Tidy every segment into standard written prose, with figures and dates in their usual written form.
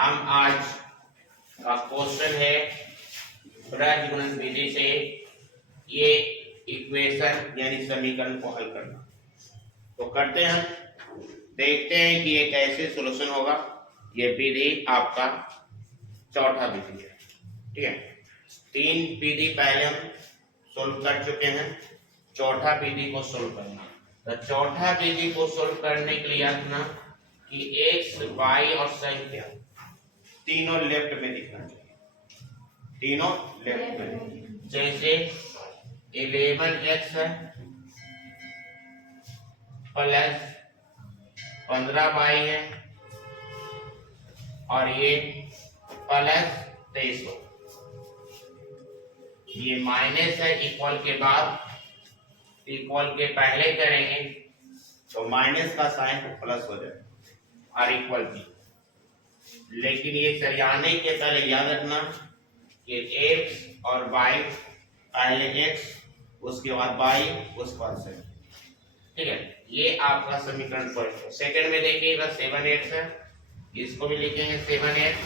हम आज का क्वेश्चन है प्रजनन विधि से ये इक्वेशन यानी समीकरण को हल करना। तो करते हैं, देखते हैं कि ये कैसे सॉल्यूशन होगा। ये विधि आपका चौथा विधि है, ठीक है। तीन विधि पहले हम सोल्व कर चुके हैं, चौथा विधि को सोल्व करना। तो चौथा विधि को सोल्व करने के लिए रखना कि एक्स वाई और संख्या तीनों लेफ्ट में दिखना चाहिए, तीनों लेफ्ट में। जैसे 11x है प्लस 15y है और ये प्लस 23 हो। ये माइनस है, इक्वल के बाद, इक्वल के पहले करेंगे तो माइनस का साइन प्लस हो जाए और इक्वल की। लेकिन ये सरियाने के पहले याद रखना कि x और y, पहले x उसके बाद y उसके बाद से, ठीक है। ये आपका समीकरण फर्स्ट है। सेकंड में देखिएगा 7x है, इसको भी लिखेंगे 7x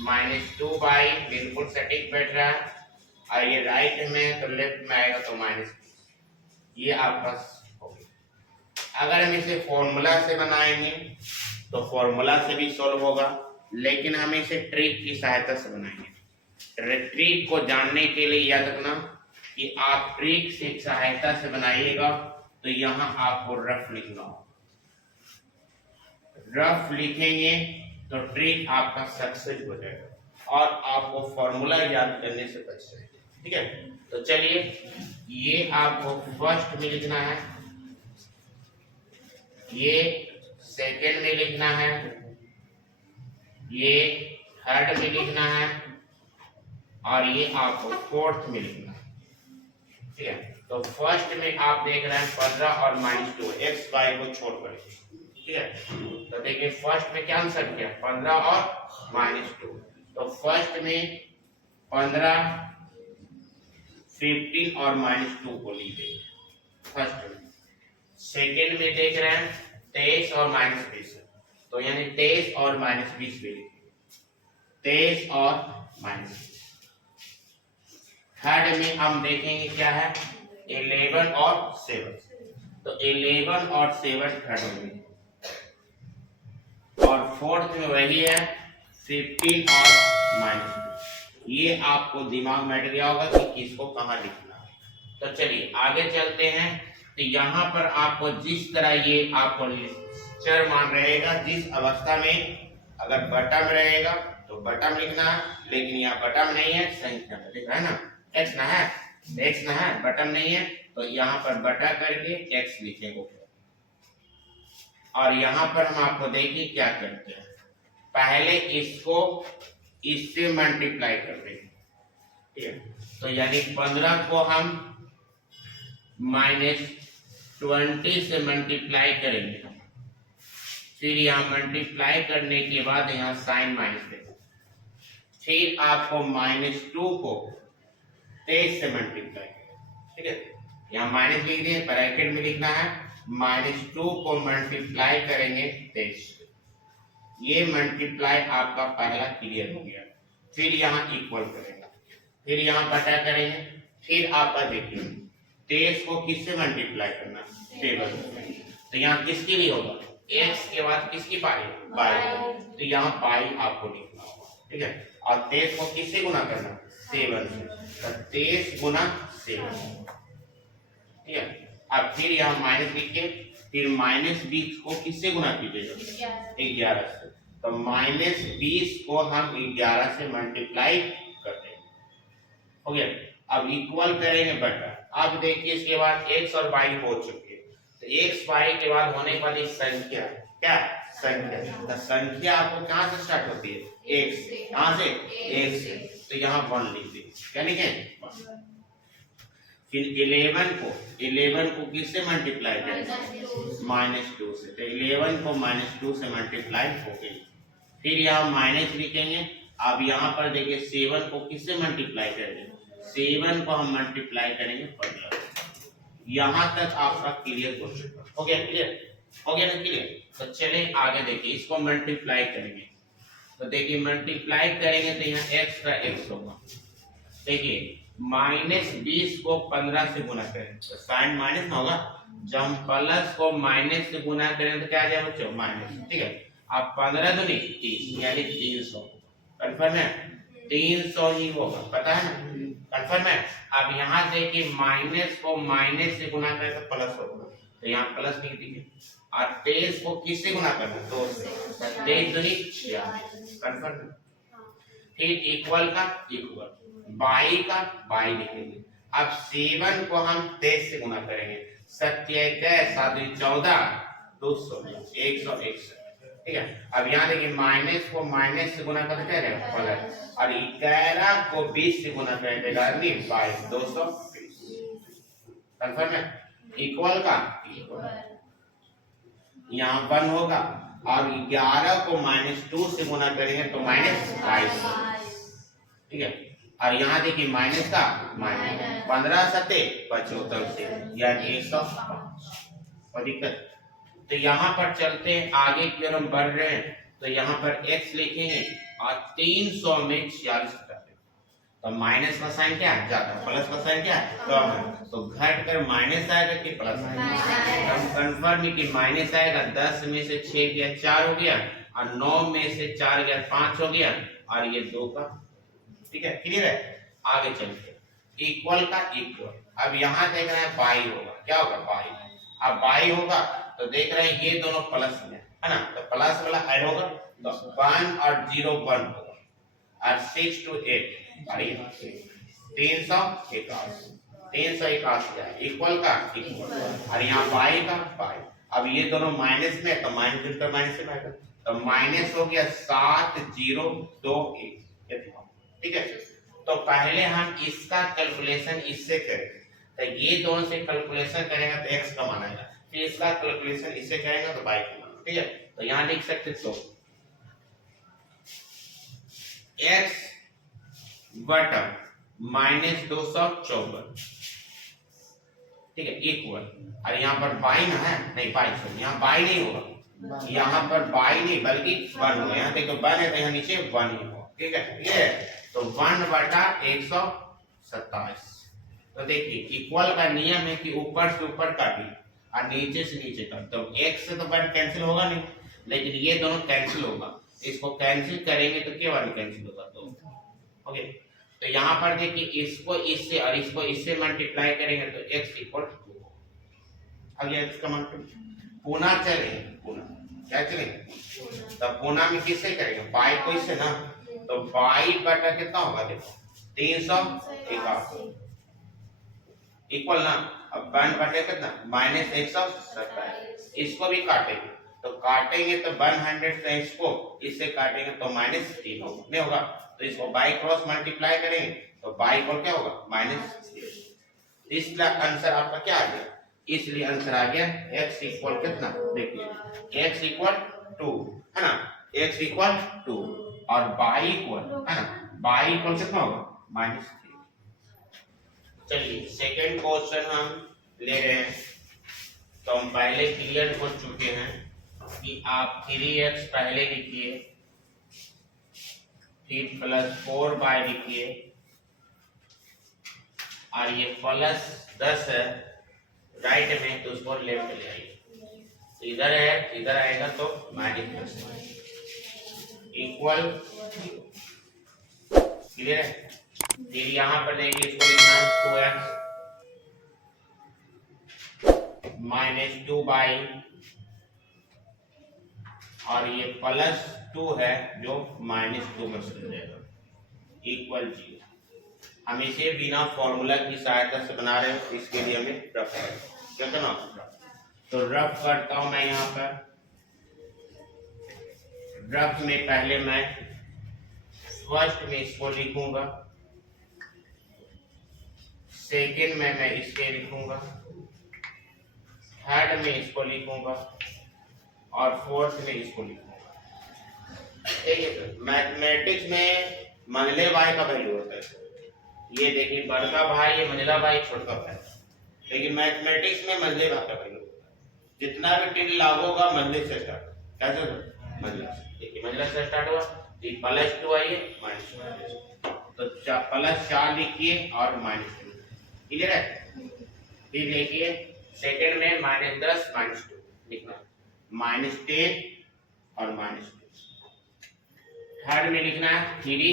माइनस 2y, बिल्कुल सटीक बैठ रहा है। और ये राइट में तो लेफ्ट में आएगा तो माइनस, ये आपका हो गया। अगर हम इसे फॉर्मूला से बनाएंगे तो फॉर्मूला से भी सॉल्व होगा, लेकिन हम इसे ट्रिक की सहायता से बनाएंगे। ट्रिक को जानने के लिए याद रखना कि आप ट्रिक से सहायता से बनाइएगा तो यहाँ आपको रफ लिखना होगा। रफ लिखेंगे तो ट्रिक आपका सक्सेस हो जाएगा और आपको फॉर्मूला याद करने से बच जाएगा, ठीक है। तो चलिए, ये आपको फर्स्ट में लिखना है, ये सेकेंड में लिखना है, ये थर्ड में लिखना है और ये आपको फोर्थ में लिखना है, ठीक है। तो फर्स्ट में आप देख रहे हैं 15 और -2 एक्स वाई को छोड़कर, ठीक है। तो देखिए फर्स्ट में क्या आंसर किया 15 और -2। तो फर्स्ट में 15, 15 और -2 को लीजिए फर्स्ट में। सेकेंड में देख रहे हैं 23 और -20, तो यानी 23 और -20 भी लिखिए, 23 और -20। थर्ड में हम देखेंगे क्या है 11 और 7, तो 11 और 7 थर्ड में। और फोर्थ में वही है 15 और -2। ये आपको दिमाग में बैठ गया होगा कि किसको कहाँ लिखना है। तो चलिए आगे चलते हैं। तो यहाँ पर आपको जिस तरह ये आपको चर मान रहेगा, जिस अवस्था में अगर बटम रहेगा तो बटम लिखना है, लेकिन यहाँ बटम नहीं है, संख्या में लिखा है ना, x ना है, x ना है, बटम नहीं है, तो यहाँ पर बटा करके x लिखेंगे। और यहाँ पर हम आपको देखिए क्या करते हैं, पहले इसको इससे मल्टीप्लाई कर देंगे, ठीक है। तो यानी 15 को हम -20 से मल्टीप्लाई करेंगे, फिर यहाँ मल्टीप्लाई करने के बाद यहाँ साइन माइनस देगा, फिर आपको -2 को 23 से मल्टीप्लाई करेंगे, ठीक है। यहाँ माइनस लिख दिए, ब्रैकेट में लिखना है, -2 को मल्टीप्लाई करेंगे 23। ये मल्टीप्लाई आपका पहला क्लियर हो गया। फिर यहाँ इक्वल करेगा, फिर यहाँ बटा करेंगे, फिर आपका देखिए 23 को किससे मल्टीप्लाई करना, 7 से। तो यहाँ किसके लिए होगा, x के बाद किसकी पाई, y, तो यहाँ पाई आपको लिखना होगा, ठीक है। और 23 को किससे गुना करना, 7 से, तो 23 गुना 7, ठीक है। अब फिर यहाँ माइनस लिखिए, फिर -20 को किससे गुना कीजिएगा, 11 से, तो -20 को हम 11 से मल्टीप्लाई कर देंगे, हो गया। अब इक्वल करेंगे बटा। अब देखिए इसके बाद x और y हो चुके हैं, तो x y के बाद होने के बाद ये संख्या, क्या संख्या, तो संख्या आपको कहाँ से स्टार्ट होती है, x, कहाँ से, x से, तो यहाँ 1 लिख दीजिए, क्या लिखें। फिर 11 को किससे मल्टीप्लाई करें, -2 से, तो 11 को -2 से मल्टीप्लाई हो गई। फिर यहाँ माइनस लिखेंगे। अब यहाँ पर देखिए 7 को किससे मल्टीप्लाई करेंगे, 7 को हम मल्टीप्लाई करेंगे 15। यहाँ तक आपका क्लियर हो चुका, हो गया क्लियर, हो गया ना क्लियर। तो चलिए आगे देखिए, इसको मल्टीप्लाई करेंगे, तो देखिए मल्टीप्लाई करेंगे तो यहाँ x का x होगा। देखिए -20 को 15 से गुना करें तो साइन माइनस ना होगा। जब हम प्लस को माइनस से गुना करें तो क्या आ जाएगा बच्चों माइनस, ठीक है। अब 15 दूनी 30 यानी 300। कंफर्म है 300 ही होगा, पता है ना, कंफर्म है। अब यहाँ देखिए माइनस को माइनस से गुना करें तो प्लस होगा, तो यहाँ प्लस नहीं दीजिए। और 23 को किससे गुना करना 2 से, 23 दूनी 46। कंफर्म, फिर इक्वल का इक्वल, बाई का बाई लिखेंगे। अब 7 को हम 23 से गुना करेंगे, 7 14 200 161, ठीक है। अब यहाँ देखिए माइनस को माइनस से गुना करते क्या रहेगा प्लस, और 11 को 20 से गुना करेंगे 22 220। कंफर्म है, इक्वल का इक्वल, यहाँ 1 होगा और 11 को -2 से गुना करेंगे तो -22, ठीक है। और यहाँ देखिए माइनस का माइनस 15 सत्ते 75 से यानी 105। और दिक्कत तो यहाँ पर चलते हैं आगे की ओर हम बढ़ रहे हैं, तो यहाँ पर x लिखेंगे और 300 में 46 घटाते, तो माइनस का साइन क्या है ज्यादा, प्लस का साइन क्या है कम है, तो घट कर माइनस आएगा कि प्लस आएगा। हम कंफर्म कि माइनस आएगा। 10 में से 6 गया 4 हो गया, और 9 में से 4 गया 5 हो गया, और ये 2 का, ठीक है। क्लियर है, आगे चलते इक्वल का इक्वल। अब यहाँ देख रहे हैं बाई होगा, क्या होगा बाई। अब बाई होगा तो देख रहे हैं ये दोनों प्लस में है ना, तो प्लस वाला ऐड होगा तो 1 और 0 1 होगा, और 6 to 8 381 इक्वल का इक्वल, और यहाँ बाई का बाई। अब ये दोनों माइनस में तो माइनस तो माइनस से आएगा, तो माइनस हो गया 7021, ठीक है। तो पहले हम इसका कैलकुलेशन इससे करेंगे, तो ये दोनों से कैलकुलेशन करेंगे तो x का मान आएगा, फिर इसका कैलकुलेशन इससे करेंगे तो y का मान, ठीक है। तो यहाँ लिख सकते तो x बटा -254, ठीक है, इक्वल, और यहाँ पर बाई ना है नहीं, बाई यहाँ बाई नहीं होगा, यहाँ पर बाई नहीं बल्कि 1 होगा। यहाँ देखो 1 है तो यहाँ नीचे 1 ही होगा, ठीक है। ये तो 1 बटा 127। तो देखिए इक्वल का नियम है कि ऊपर से ऊपर काटिए और नीचे से नीचे काट, तो x से तो 1 कैंसिल होगा नहीं, लेकिन ये दोनों कैंसिल होगा। इसको कैंसिल करेंगे तो क्या वाला कैंसिल होगा, तो ओके। तो यहाँ पर देखिए इसको इससे और इसको इससे मल्टीप्लाई करेंगे तो x इक्वल 2। अब ये x का मान पुनः चलेंगे, पुनः क्या चलेंगे, तो पुनः में किससे करेंगे बाई को इससे ना, तो बाई बटा कितना होगा देखो 381 इक्वल ना। अब 1 बटे कितना -127, इसको भी काटेंगे तो काटेंगे तो 100 से इसको इससे काटेंगे तो -3 होगा, नहीं होगा, तो इसको बाई क्रॉस मल्टीप्लाई करेंगे तो बाई को क्या होगा -3। इसलिए आंसर आपका क्या आ गया, इसलिए आंसर आ गया x इक्वल कितना, देखिए x इक्वल 2 है ना, x इक्वल 2 और बाई इक्वल है ना, बाई इक्वल कितना होगा -3। चलिए सेकंड क्वेश्चन हम ले रहे हैं, तो हम पहले क्लियर हो चुके हैं कि आप 3x पहले लिखिए, फिर +4y लिखिए, और ये +10 है राइट में तो उसको लेफ्ट ले आइए, इधर है इधर आएगा तो -10 इक्वल, क्लियर है। फिर यहाँ पर देखिए इसको लिखना 2x -2y, और ये +2 है जो -2 में चल जाएगा इक्वल 0। हम इसे बिना फॉर्मूला की सहायता से बना रहे हैं, इसके लिए हमें रफ क्या करना, तो रफ करता हूं मैं। यहाँ पर रफ में पहले मैं फर्स्ट में इसको लिखूंगा, सेकेंड में मैं इसके लिखूंगा, थर्ड में इसको लिखूंगा, और फोर्थ में इसको लिखूंगा, ठीक है। मैथमेटिक्स में मंझले भाई का वैल्यू होता है, ये देखिए बड़का भाई, ये मंझला भाई, छोटा भाई, लेकिन मैथमेटिक्स में मंझले भाई का वैल्यू होता है। जितना भी टिल लागू होगा मंझले से स्टार्ट, कैसे मंझला से, देखिए मंझला से स्टार्ट हुआ ये +2 आई है -2, तो +4 लिखिए और -2, क्लियर है। फिर देखिए सेकंड में -10 -2 लिखना, -10 और -2। थर्ड में लिखना है 3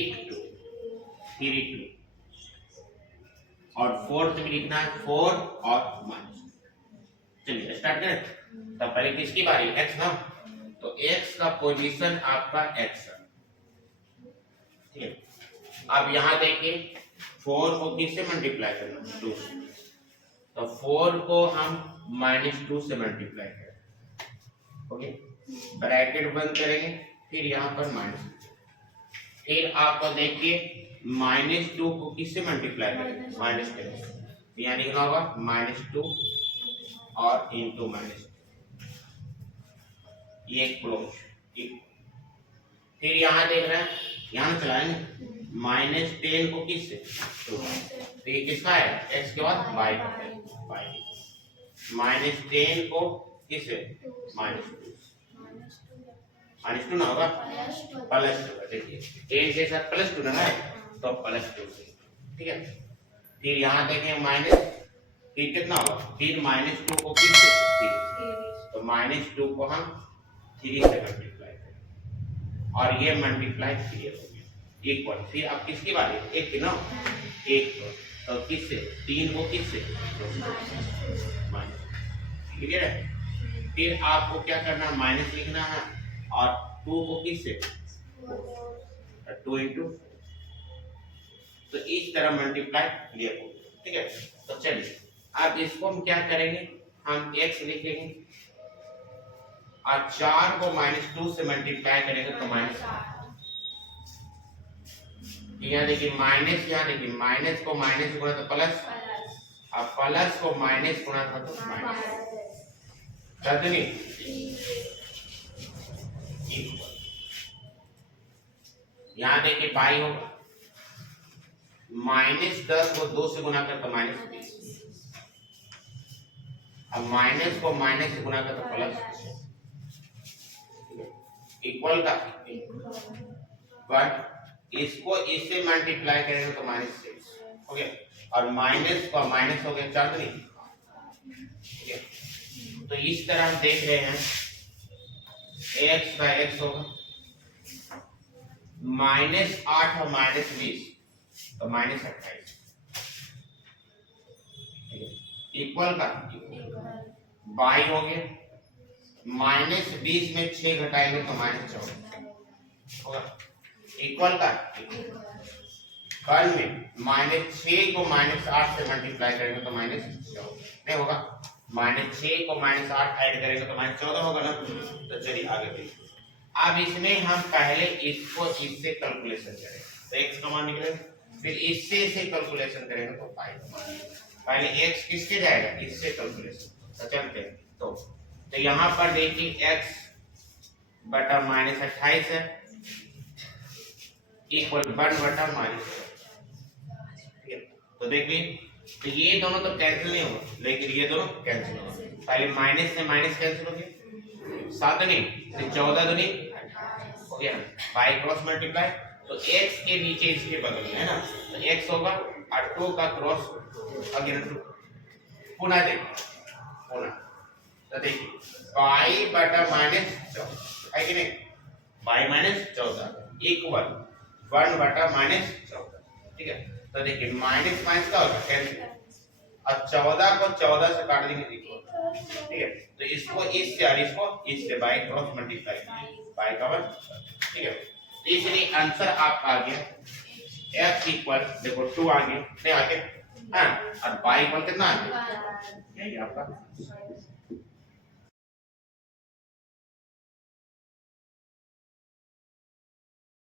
2 और फोर्थ में लिखना है 4 और -2। चलिए स्टार्ट करें। तो पहले किसकी बारी, x ना, तो x का पोजीशन आपका x है, ठीक है। अब यहाँ देखिए 4 को किससे मल्टीप्लाई करना, 2 से, तो 4 को हम -2 से मल्टीप्लाई करें, ओके। ब्रैकेट बंद करेंगे, फिर यहाँ पर -2, फिर आपको देखिए -2 को किससे मल्टीप्लाई करेंगे, -10, यहाँ लिखना होगा -2 और इंटू -2, ये क्लोज। फिर यहाँ देख रहे हैं, यहाँ चलाएंगे -10 को किससे, 2, तो ये किसका है, x के बाद y का है, -10 को किससे, -2 ना होगा, +2, देखिए 10 के साथ +2 ना है, तो +2, ठीक है। फिर यहाँ देखें माइनस, फिर कितना होगा, फिर -2 को किससे, 3, तो -2 को हम 3 से मल्टीप्लाई करें और ये मल्टीप्लाई 3 हो गया इक्वल। फिर अब किसकी बारी, एक की ना, एक तो किससे, 3 को किससे, क्लियर है। फिर आपको क्या करना है, माइनस लिखना है और 2 को किससे, 2 इंटू, तो इस तरह मल्टीप्लाई क्लियर हो, ठीक है। तो चलिए अब इसको हम क्या करेंगे, हम x लिखेंगे और 4 को -2 से मल्टीप्लाई करेंगे तो माइनस, यहाँ देखिए माइनस, यहाँ देखिए माइनस को माइनस गुणा तो प्लस, और प्लस को माइनस गुणा था तो माइनस, यहाँ देखिए पाई होगा, -10 को 2 से गुणा कर तो -20, अब माइनस को माइनस से गुणा कर तो प्लस, इक्वल का, बट इसको इससे मल्टीप्लाई करेंगे तो -6 हो गया, और माइनस को माइनस हो गया 4 तो नहीं, ठीक है। तो इस तरह हम देख रहे हैं x का x होगा -8 और -20 तो -28, इक्वल का y हो गया, -20 में 6 घटाएंगे तो -14 होगा, इक्वल का कल में -6 को -8 से मल्टीप्लाई करेंगे तो -14 नहीं होगा, -6 को -8 ऐड करेंगे तो -14 होगा ना। तो चलिए आगे देखिए, अब इसमें हम पहले इसको इससे कैलकुलेशन करेंगे, तो x का मान निकलेगा, फिर इससे इसे कैलकुलेशन करेंगे तो पाएगा, पहले x किसके जाएगा, इससे कैलकुलेशन, तो चलते हैं। तो यहाँ पर देखिए x बटा -28 है इक्वल 1 बटा -, ठीक है। तो देखिए तो ये दोनों तो कैंसिल नहीं होगा, लेकिन ये दोनों कैंसिल होगा, पहले माइनस से माइनस कैंसिल हो गया, 7 नहीं तो 14 नहीं हो गया, बाय क्रॉस मल्टीप्लाई, तो x के नीचे इसके बगल में है ना, तो x होगा और 2 का क्रॉस अगेन 2, पुनः देखिए पुनः, तो देखिए y बटा -14 है कि नहीं, y -14 इक्वल 1 बटा -14, ठीक है। तो देखिए माइनस माइनस का होगा कैंसिल, और 14 को 14 से काट देंगे, ठीक है। तो इसको इससे और इसको इससे बाय क्रॉस मल्टीप्लाई, बाय का 1, ठीक है। तो इसलिए आंसर आपका आ गया x इक्वल, देखो 2 आ गया, नहीं आ गया, हाँ, और y इक्वल कितना आ गया, यही आपका